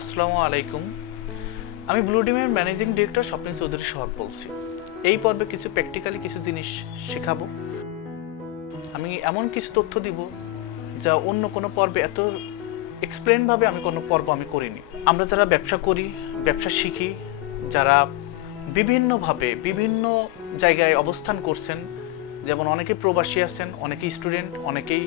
আসসালামু আলাইকুম। আমি ব্লু ডিমের ম্যানেজিং ডিরেক্টর স্বপ্নিল চৌধুরী সোহাগ বলছি। এই পর্বে কিছু প্র্যাকটিক্যালি কিছু জিনিস শেখাবো। আমি এমন কিছু তথ্য দিব যা অন্য কোনো পর্বে এত এক্সপ্লেনভাবে আমি কোনো পর্ব আমি করিনি। আমরা যারা ব্যবসা করি, ব্যবসা শিখি, যারা বিভিন্নভাবে, বিভিন্ন জায়গায় অবস্থান করছেন, যেমন অনেকে প্রবাসী আছেন অনেকেই স্টুডেন্ট অনেকেই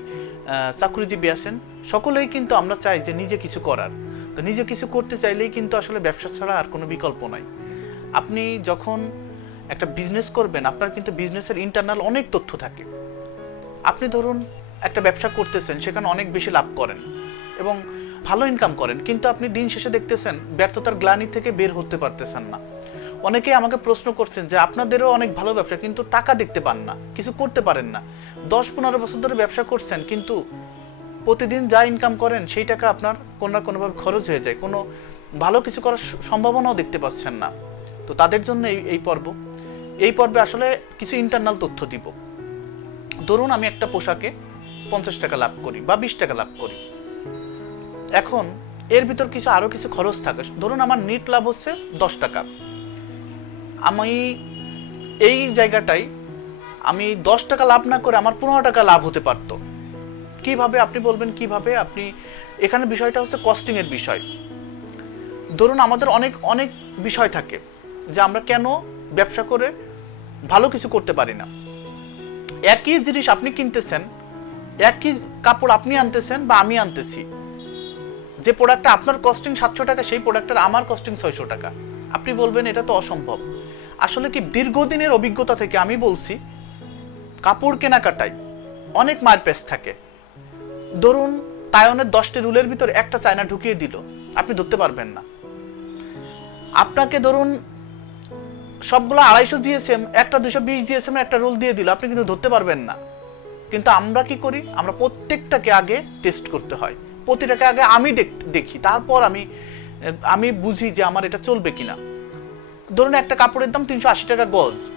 চাকরিজীবী আছেন, সকলেই কিন্তু আমরা চাই যে নিজে কিছু করার। তো নিজে কিছু করতে চাইলেই কিন্তু আসলে ব্যবসা ছাড়া আর কোনো বিকল্প নাই। আপনি যখন একটা বিজনেস করবেন, আপনার কিন্তু বিজনেসের ইন্টারনাল অনেক তথ্য থাকে। আপনি ধরুন একটা ব্যবসা করতেছেন, সেখানে অনেক বেশি লাভ করেন এবং ভালো ইনকাম করেন, কিন্তু আপনি দিন শেষে দেখতেছেন ব্যর্থতার গ্লানি থেকে বের হতে পারতেছেন না। অনেকেই আমাকে প্রশ্ন করছেন যে, আপনাদেরও অনেক ভালো ব্যবসা, কিন্তু টাকা দেখতে পান না, কিছু করতে পারেন না। দশ পনেরো বছর ধরে ব্যবসা করছেন, কিন্তু প্রতিদিন যা ইনকাম করেন, সেই টাকা আপনার কোনো না কোনোভাবে খরচ হয়ে যায়। কোনো ভালো কিছু করার সম্ভাবনাও দেখতে পাচ্ছেন না। তো তাদের জন্য এই এই পর্ব। এই পর্বে আসলে কিছু ইন্টারনাল তথ্য দিব। ধরুন আমি একটা পোশাকে পঞ্চাশ টাকা লাভ করি বা বিশ টাকা লাভ করি। এখন এর ভিতর কিছু আরও কিছু খরচ থাকে। ধরুন আমার নিট লাভ হচ্ছে দশ টাকা। আমি এই জায়গাটাই আমি দশ টাকা লাভ না করে আমার পনেরো টাকা লাভ হতে পারতো। কীভাবে আপনি বলবেন, কীভাবে আপনি, এখানে বিষয়টা হচ্ছে কস্টিংয়ের বিষয়। ধরুন আমাদের অনেক অনেক বিষয় থাকে যে আমরা কেন ব্যবসা করে ভালো কিছু করতে পারি না। একই জিনিস আপনি কিনতেছেন, একই কাপড় আপনি আনতেছেন বা আমি আনতেছি। যে প্রোডাক্টটা আপনার কস্টিং সাতশো টাকা, সেই প্রোডাক্টের আমার কস্টিং ছয়শো টাকা। আপনি বলবেন, এটা তো অসম্ভব। আসলে কি দীর্ঘদিনের অভিজ্ঞতা থেকে আমি বলছি, কাপড় কেনাকাটায় অনেক মারপেস থাকে। ধরুন তায়নের দশটি রুলের ভিতর একটা চায়না ঢুকিয়ে দিল, আপনি ধরতে পারবেন না। আপনাকে ধরুন, সবগুলো আড়াইশো জিএসএম, একটা দুশো বিশ জিএসএম একটা রোল দিয়ে দিল, আপনি কিন্তু ধরতে পারবেন না। কিন্তু আমরা কি করি? আমরা প্রত্যেকটাকে আগে টেস্ট করতে হয়। প্রতিটাকে আগে আমি দেখ- তারপর আমি আমি বুঝি যে আমার এটা চলবে কিনা। ধরুন একটা কাপড়ের দাম তিনশো আশি টাকা গজ,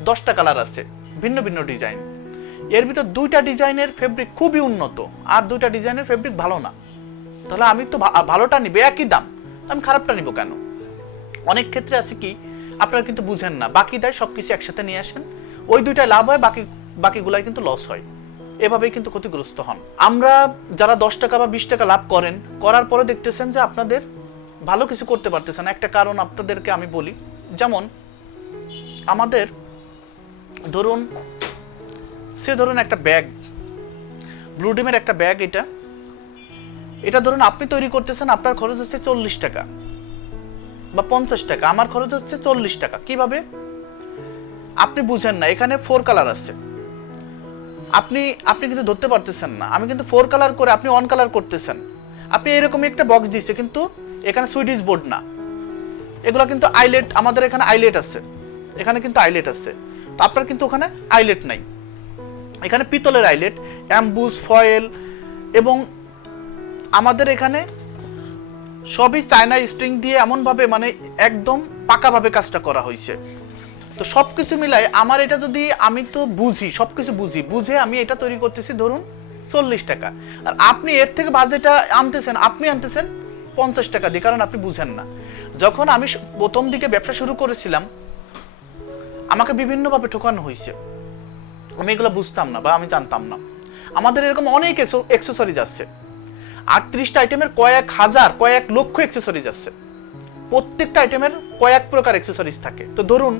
দশটা কালার আছে, ভিন্ন ভিন্ন ডিজাইন এর ভিতর দুইটা ডিজাইনের ফেব্রিক খুবই উন্নত, আর দুইটা ডিজাইনের ফেব্রিক ভালো না। তাহলে আমি তো ভালোটা নিবে, একই দাম আমি খারাপটা নিব কেন? অনেক ক্ষেত্রে আছে কি, আপনারা কিন্তু বুঝেন না, বাকি দেয় সব কিছু একসাথে নিয়ে আসেন, ওই দুইটায় লাভ হয়, বাকি, বাকিগুলাই কিন্তু লস হয়। এভাবেই কিন্তু ক্ষতিগ্রস্ত হন। আমরা যারা দশ টাকা বা বিশ টাকা লাভ করেন, করার পরে দেখতেছেন যে আপনাদের ভালো কিছু করতে পারতেছেন একটা কারণ আপনাদেরকে আমি বলি, যেমন আমাদের, ধরুন সে ধরুন একটা ব্যাগ। ব্লু ডিমের একটা ব্যাগ এটা। এটা ধরুন আপনি তৈরি করতেছেন, আপনার খরচ হচ্ছে চল্লিশ টাকা বা পঞ্চাশ টাকা। আমার খরচ হচ্ছে চল্লিশ টাকা। কীভাবে? আপনি বুঝেন না, এখানে ফোর কালার আছে। আপনি আপনি কিন্তু ধরতে পারতেছেন না। আমি কিন্তু ফোর কালার করে আপনি ওয়ান কালার করতেছেন। আপনি এরকমই একটা বক্স দিচ্ছে কিন্তু এখানে সুইডিশ বোর্ড না। এগুলো কিন্তু আইলেট আমাদের এখানে আইলেট আছে। এখানে কিন্তু আইলেট আছে। তো আপনার কিন্তু ওখানে আইলেট নাই। এখানে পিতলের আইলেট, অ্যাম্বুস, ফয়েল এবং আমাদের এখানে সবই চায়না স্ট্রিং দিয়ে এমনভাবে মানে একদম পাকাভাবে কাজটা করা হয়েছে। তো সব কিছু মিলাই আমার এটা যদি আমি তো বুঝি সব কিছু বুঝি, বুঝে আমি এটা তৈরি করতেছি ধরুন চল্লিশ টাকা। আর আপনি এর থেকে বাজেটটা আনতেছেন, আপনি আনতেছেন পঞ্চাশ টাকা দিয়ে, কারণ আপনি বুঝেন না। যখন আমি প্রথম দিকে ব্যবসা শুরু করেছিলাম, আমাকে বিভিন্নভাবে ঠকানো হয়েছে। আমি এগুলো বুঝতাম না বা আমি জানতাম না। আমাদের এরকম অনেক এক্সেসরিজ আছে আটত্রিশটা আইটেমের কয়েক হাজার, কয়েক লক্ষ এক্সেসরিজ আছে প্রত্যেকটা আইটেমের কয়েক প্রকার এক্সেসরিজ থাকে। তো ধরুন,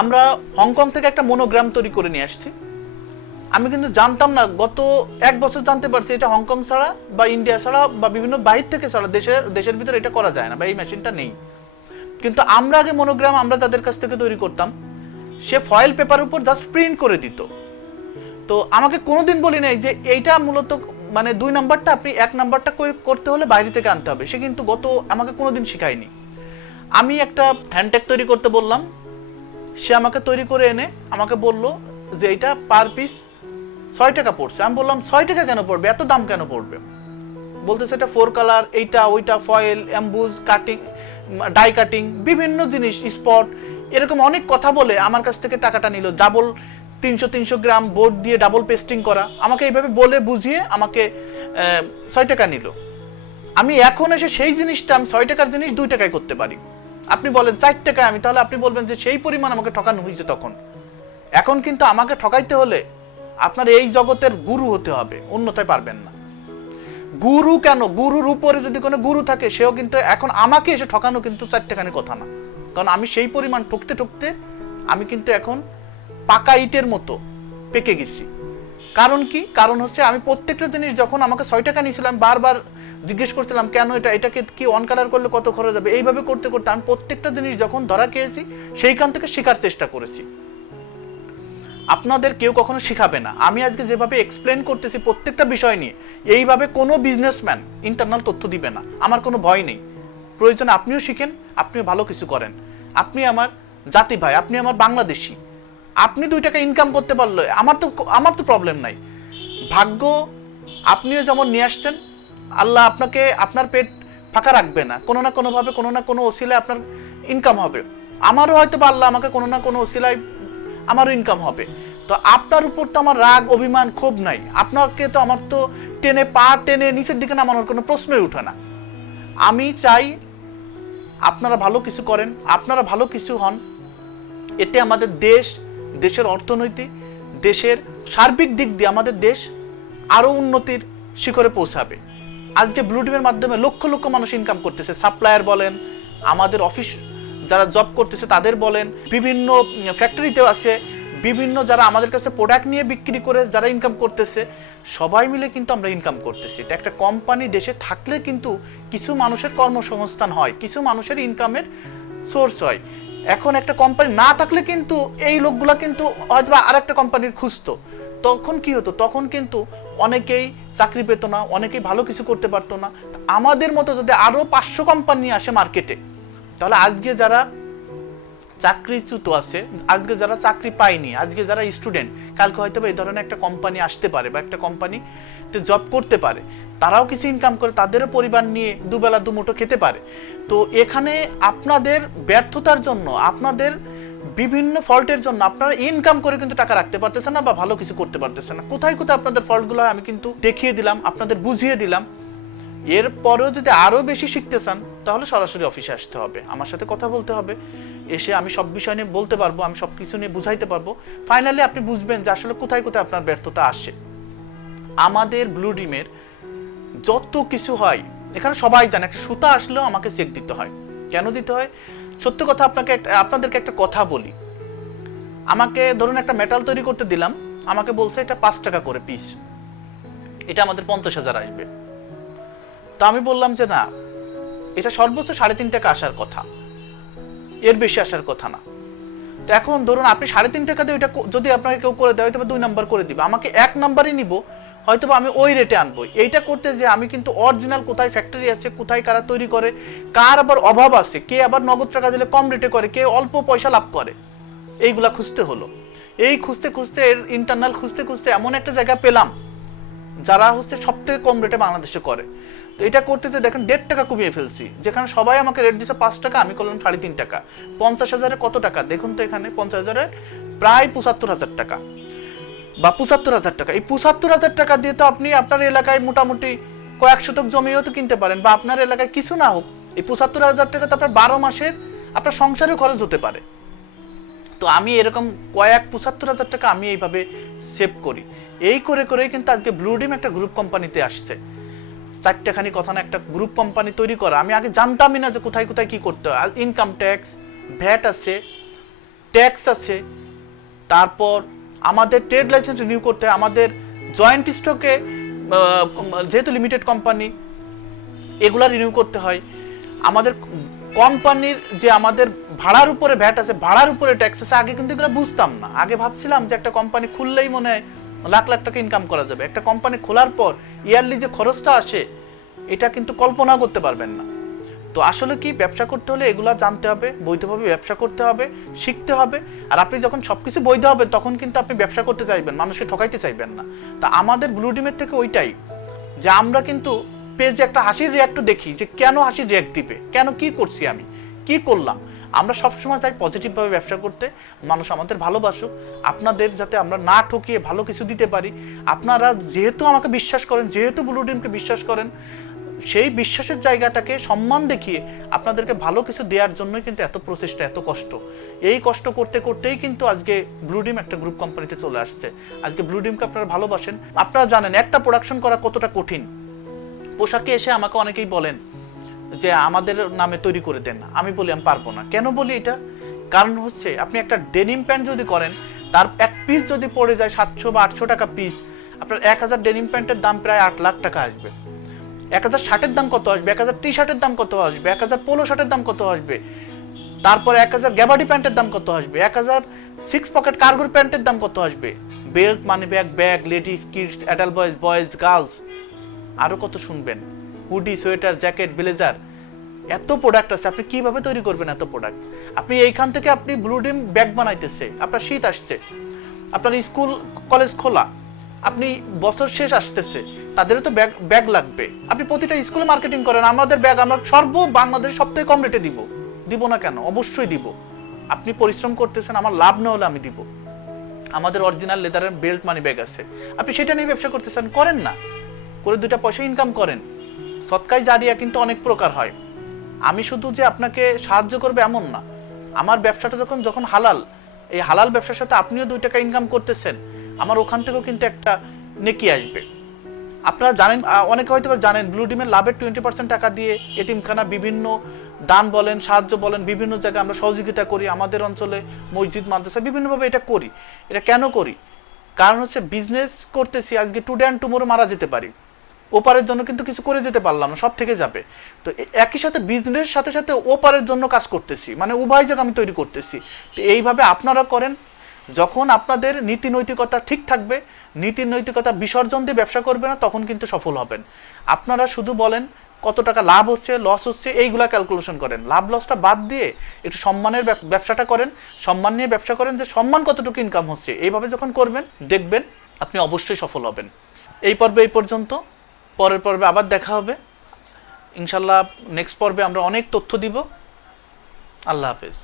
আমরা হংকং থেকে একটা মনোগ্রাম তৈরি করে নিয়ে আসছি। আমি কিন্তু জানতাম না, গত এক বছর জানতে পারছি এটা হংকং ছাড়া বা ইন্ডিয়া ছাড়া বা বিভিন্ন বাহির থেকে ছাড়া দেশের দেশের ভিতরে এটা করা যায় না বা এই মেশিনটা নেই। কিন্তু আমরা আগে মনোগ্রাম আমরা তাদের কাছ থেকে তৈরি করতাম, সে ফয়েল পেপার উপর জাস্ট প্রিন্ট করে দিত। তো আমাকে কোনোদিন বলি নাই যে এইটা মূলত মানে দুই নাম্বারটা আপনি এক নাম্বারটা করতে হলে বাইরে থেকে আনতে হবে। সে কিন্তু গত, আমাকে কোনোদিন শেখায়নি। আমি একটা হ্যান্ডট্যাগ তৈরি করতে বললাম। সে আমাকে তৈরি করে এনে আমাকে বলল যে এটা পার পিস ছয় টাকা পড়ছে। আমি বললাম, ছয় টাকা কেন পড়বে? এত দাম কেন পড়বে? বলতেছে এটা ফোর কালার, এইটা, ওইটা, foil, emboss, cutting, die cutting, বিভিন্ন জিনিস, স্পট, এরকম অনেক কথা বলে আমার কাছ থেকে টাকাটা নিল। ডাবল তিনশো তিনশো গ্রাম বোর্ড দিয়ে ডাবল পেস্টিং করা। আমাকে এইভাবে বলে বুঝিয়ে আমাকে ছয় টাকা নিল। আমি এখন এসে সেই জিনিসটা, আমি ছয় টাকার জিনিস দুই টাকায় করতে পারি। আপনি বলেন, চার টাকায়? আমি তাহলে আপনি বলবেন যে সেই পরিমাণ আমাকে ঠকানো হয়েছে তখন। এখন কিন্তু আমাকে ঠকাইতে হলে আপনার এই জগতের গুরু হতে হবে, অন্যথায় পারবেন না। গুরু কেন? গুরুর উপরে যদি কোনো গুরু থাকে, সেও কিন্তু এখন আমাকে এসে ঠকানো কিন্তু চারটেখানি কথা না। কারণ আমি সেই পরিমাণ ঠকতে ঠকতে আমি কিন্তু এখন পাকা ইটের মতো পেকে গেছি। কারণ কি? কারণ হচ্ছে আমি প্রত্যেকটা জিনিস যখন আমাকে ছয় টাকা নিয়েছিলাম, বারবার জিজ্ঞেস করছিলাম, কেন এটা? এটাকে কি অন কালার করলে কত খরচ হবে? এইভাবে করতে করতে আমি প্রত্যেকটা জিনিস যখন ধরা খেয়েছি, সেইখান থেকে শেখার চেষ্টা করেছি। আপনাদের কেউ কখনো শিখাবে না। আমি আজকে যেভাবে এক্সপ্লেন করতেছি প্রত্যেকটা বিষয় নিয়ে, এইভাবে কোনো বিজনেসম্যান ইন্টারনাল তথ্য দিবে না। আমার কোনো ভয় নেই। প্রয়োজন আপনিও শিখেন, আপনিও ভালো কিছু করেন। আপনি আমার জাতি ভাই আপনি আমার বাংলাদেশি। আপনি দুই টাকা ইনকাম করতে পারলে, আমার তো আমার তো প্রবলেম নাই। ভাগ্য, আপনিও যেমন নিয়ে আসছেন আল্লাহ আপনাকে, আপনার পেট ফাঁকা রাখবে না। কোনো না কোনোভাবে, কোনো না কোনো ওসিলায় আপনার ইনকাম হবে। আমারও হয়তো বা আল্লাহ আমাকে কোনো না কোনো ওসিলায় আমারও ইনকাম হবে। তো আপনার উপর তো আমার রাগ, অভিমান ক্ষোভ নাই। আপনাকে তো আমার তো টেনে, পা টেনে নিচের দিকে নামানোর কোনো প্রশ্নই ওঠে না। আমি চাই আপনারা ভালো কিছু করেন, আপনারা ভালো কিছু হন। এতে আমাদের দেশ দেশের অর্থনৈতিক দেশের সার্বিক দিক দিয়ে আমাদের দেশ আরও উন্নতির শিখরে পৌঁছাবে। আজকে ব্লু টিমের মাধ্যমে লক্ষ লক্ষ মানুষ ইনকাম করতেছে। সাপ্লায়ার বলেন, আমাদের অফিস যারা জব করতেছে তাদের বলেন, বিভিন্ন ফ্যাক্টরিতেও আছে, বিভিন্ন যারা আমাদের কাছে প্রোডাক্ট নিয়ে বিক্রি করে যারা ইনকাম করতেছে, সবাই মিলে কিন্তু আমরা ইনকাম করতেছি। তো একটা কোম্পানি দেশে থাকলে কিন্তু কিছু মানুষের কর্মসংস্থান হয়, কিছু মানুষের ইনকামের সোর্স হয়। এখন একটা কোম্পানি না থাকলে কিন্তু এই লোকগুলা কিন্তু হয়তো আর একটা কোম্পানির খুঁজতো। তখন কি হতো? তখন কিন্তু অনেকেই চাকরি পেত না, অনেকেই ভালো কিছু করতে পারতো না। আমাদের মতো যদি আরও পাঁচশো কোম্পানি আসে মার্কেটে তাহলে আজকে যারা চাকরিচ্যুত আছে, আজকে যারা চাকরি পায়নি, আজকে যারা স্টুডেন্ট কালকে হয়তো এই ধরনের একটা কোম্পানি আসতে পারে বা একটা কোম্পানিতে জব করতে পারে, তারাও কিছু ইনকাম করে, তাদেরও পরিবার নিয়ে দুবেলা দুমুঠো খেতে পারে। তো এখানে আপনাদের ব্যর্থতার জন্য, আপনাদের বিভিন্ন ফল্টের জন্য আপনারা ইনকাম করে কিন্তু টাকা রাখতে পারতেছেন না বা ভালো কিছু করতে পারতেছেন না। কোথায় কোথায় আপনাদের ফল্টগুলো আমি কিন্তু দেখিয়ে দিলাম, আপনাদের বুঝিয়ে দিলাম। এরপরেও যদি আরও বেশি শিখতে চান, তাহলে সরাসরি অফিসে আসতে হবে। আমার সাথে কথা বলতে হবে, এসে আমি সব বিষয় নিয়ে বলতে পারব, আমি সব কিছু নিয়ে বুঝাইতে পারব। ফাইনালি আপনি বুঝবেন যে আসলে কোথায় কোথায় আপনার ব্যর্থতা আসে। আমাদের ব্লু ডিমের যত কিছু হয় এখানে সবাই জানে, একটা সুতা আসলেও আমাকে চেক দিতে হয়। কেন দিতে হয়? সত্য কথা আপনাকে আপনাদেরকে একটা কথা বলি। আমাকে ধরুন একটা মেটাল তৈরি করতে দিলাম, আমাকে বলছে এটা পাঁচ টাকা করে পিস এটা আমাদের পঞ্চাশ হাজার আসবে। তা আমি বললাম যে না, এটা সর্বোচ্চ সাড়ে তিন টাকা আসার কথা। এর বেশি আসার কথা না। তো এখন ধরুন আপনি সাড়ে তিন টাকা দিয়ে ওইটা যদি আপনাকে কেউ করে দেয় হয়তো দুই নাম্বার করে দিবে। আমাকে এক নাম্বারই নিব হয়তো আমি ওই রেটে আনব। এইটা করতে যে আমি কিন্তু অরিজিনাল কোথায় ফ্যাক্টরি আছে, কোথায় কারা তৈরি করে, কার আবার অভাব আছে, কে আবার নগদ টাকা দিলে কম রেটে করে, কে অল্প পয়সা লাভ করে, এইগুলা খুঁজতে হলো। এই খুঁজতে খুঁজতে, এর ইন্টারনাল খুঁজতে খুঁজতে এমন একটা জায়গা পেলাম, যারা হচ্ছে সব থেকে কম রেটে বাংলাদেশে করে। তো এটা করতে যে দেখেন দেড় টাকা কমিয়ে ফেলছি। যেখানে সবাই আমাকে রেট দিচ্ছে পাঁচ টাকা, আমি করলাম সাড়ে তিন টাকা। পঞ্চাশ হাজারে কত টাকা? দেখুন তো এখানে পঞ্চাশ হাজারে প্রায় পঁচাত্তর হাজার টাকা। বা পঁচাত্তর হাজার টাকা। এই পঁচাত্তর হাজার টাকা দিয়ে তো আপনি আপনার এলাকায় মোটামুটি কয়েক শতক জমিও তো কিনতে পারেন বা আপনার এলাকায় কিছু না হোক, এই পঁচাত্তর হাজার টাকা তো আপনার বারো মাসের আপনার সংসারেও খরচ হতে পারে। তো আমি এরকম কয়েক পঁচাত্তর হাজার টাকা আমি এইভাবে সেভ করি। এই করে করে কিন্তু আজকে ব্লুডিম একটা গ্রুপ কোম্পানিতে আসছে। চারটেখানি কথা না, একটা গ্রুপ কোম্পানি তৈরি করা। আমি আগে জানতামই না যে কোথায় কোথায় কি করতে হয়। ইনকাম ট্যাক্স ভ্যাট আছে ট্যাক্স আছে। তারপর আমাদের ট্রেড লাইসেন্স রিনিউ করতে হয়। আমাদের জয়েন্ট স্টকে যেহেতু লিমিটেড কোম্পানি এগুলা রিনিউ করতে হয়। আমাদের কোম্পানির যে আমাদের ভাড়ার উপরে ভ্যাট আছে, ভাড়ার উপরে ট্যাক্স আছে, আগে কিন্তু এগুলো বুঝতাম না। আগে ভাবছিলাম যে একটা কোম্পানি খুললেই মনে হয় লাখ লাখ টাকা ইনকাম করা যাবে। একটা কোম্পানি খোলার পর ইয়ারলি যে খরচটা আসে, এটা কিন্তু কল্পনা করতে পারবেন না। তো আসলে কি, ব্যবসা করতে হলে এগুলা জানতে হবে, বৈধভাবে ব্যবসা করতে হবে, শিখতে হবে। আর আপনি যখন সবকিছু বৈধ হবে তখন কিন্তু আপনি ব্যবসা করতে চাইবেন, মানুষকে ঠকাইতে চাইবেন না। তা আমাদের ব্লু ডিমের থেকে ওইটাই যে আমরা কিন্তু পেজে একটা হাসির রিয়াক্ট দেখি যে কেন হাসির রিয়াক্ট দিবে, কেন কি করছি আমি, কি করলাম। আমরা সবসময় চাই পজিটিভভাবে ব্যবসা করতে মানুষ আমাদের ভালোবাসুক। আপনাদের যাতে আমরা না ঠকিয়ে ভালো কিছু দিতে পারি। আপনারা যেহেতু আমাকে বিশ্বাস করেন, যেহেতু ব্লু ডিমকে বিশ্বাস করেন, সেই বিশ্বাসের জায়গাটাকে সম্মান দেখিয়ে আপনাদেরকে ভালো কিছু দেওয়ার জন্যই কিন্তু এত প্রচেষ্টা, এত কষ্ট। এই কষ্ট করতে করতেই কিন্তু আজকে ব্লুডিম একটা গ্রুপ কোম্পানিতে চলে আসছে। আজকে ব্লুডিমকে আপনারা ভালোবাসেন। আপনারা জানেন, একটা প্রোডাকশন করা কতটা কঠিন। পোশাকে এসে আমাকে অনেকেই বলেন যে আমাদের নামে তৈরি করে দেন আমি বলি, আমি পারব না। কেন বলি এটা? কারণ হচ্ছে, আপনি একটা ডেনিম প্যান্ট যদি করেন, তার এক পিস যদি পড়ে যায় সাতশো বা আটশো টাকা পিস আপনার এক হাজার ডেনিম প্যান্টের দাম প্রায় আট লাখ টাকা আসবে। এক হাজার শার্টের দাম কত আসবে? এক হাজার টি শার্টের দাম কত আসবে? এক হাজার পোলো শার্টের দাম কত আসবে? তারপর এক হাজার গ্যাবাডি প্যান্টের দাম কত আসবে? এক হাজার সিক্স পকেট কার্গোর প্যান্টের দাম কত আসবে? Belt money bag bag ladies kids adult boys boys girls আরও কত শুনবেন? হুডি, সোয়েটার, জ্যাকেট, ব্লেজার, এত প্রোডাক্ট আছে। আপনি কীভাবে তৈরি করবেন এত প্রোডাক্ট আপনি এইখান থেকে আপনি ব্লুডিম ব্যাগ বানাইতেছে, আপনার শীত আসছে, আপনার স্কুল কলেজ খোলা, আপনি বছর শেষ আসতেছে, তাদেরও তো ব্যাগ ব্যাগ লাগবে। আপনি প্রতিটা স্কুলে মার্কেটিং করেন, আমাদের ব্যাগ আমরা সর্ব বাংলাদেশ সব থেকে কম রেটে দিব। দিব না কেন? অবশ্যই দিব। আপনি পরিশ্রম করতেছেন, আমার লাভ না হলে আমি দিব। আমাদের অরিজিনাল লেদারের বেল্ট মানি ব্যাগ আছে। আপনি সেটা নিয়ে ব্যবসা করতেছেন, করেন না। করে দুইটা পয়সা ইনকাম করেন। সৎকাই জারিয়া কিন্তু অনেক প্রকার হয়। আমি শুধু যে আপনাকে সাহায্য করবে এমন না। আমার ব্যবসাটা যখন যখন হালাল, এই হালাল ব্যবসার সাথে আপনিও দুই টাকা ইনকাম করতেছেন, আমার ওখান থেকেও কিন্তু একটা নেকি আসবে। আপনারা জানেন অনেকে হয়তো জানেন ব্লু ডিমের লাভের টোয়েন্টি পার্সেন্ট টাকা দিয়ে এতিমখানা বিভিন্ন দান বলেন, সাহায্য বলেন, বিভিন্ন জায়গায় আমরা সহযোগিতা করি, আমাদের অঞ্চলে মসজিদ, মাদ্রাসা, বিভিন্নভাবে এটা করি। এটা কেন করি? কারণ হচ্ছে বিজনেস করতেছি, আজকে টুডে অ্যান্ড টুমোরো মারা যেতে পারি। ওপারের জন্য কিন্তু কিছু করে যেতে পারলাম না, সব থেকে যাবে। তো একই সাথে বিজনেস সাথে সাথে ওপারের জন্য কাজ করতেছি মানে উভয় জায়গা আমি তৈরি করতেছি। তো এইভাবে আপনারা করেন, যখন আপনাদের নীতি নৈতিকতা ঠিক থাকবে, নীতি নৈতিকতা বিসর্জন দিয়ে ব্যবসা করবে না, তখন কিন্তু সফল হবেন। আপনারা শুধু বলেন, কত টাকা লাভ হচ্ছে লস হচ্ছে, এইগুলা ক্যালকুলেশন করেন। লাভ লসটা বাদ দিয়ে একটু সম্মানের ব্যবসাটা করেন, সম্মান নিয়ে ব্যবসা করেন যে সম্মান কতটুকু ইনকাম হচ্ছে। এইভাবে যখন করবেন, দেখবেন আপনি অবশ্যই সফল হবেন। এই পর্বে এই পর্যন্ত। পরের পর্বে আবার দেখা হবে। ইনশাল্লাহ নেক্সট পর্বে আমরা অনেক তথ্য দিব। আল্লাহ হাফেজ।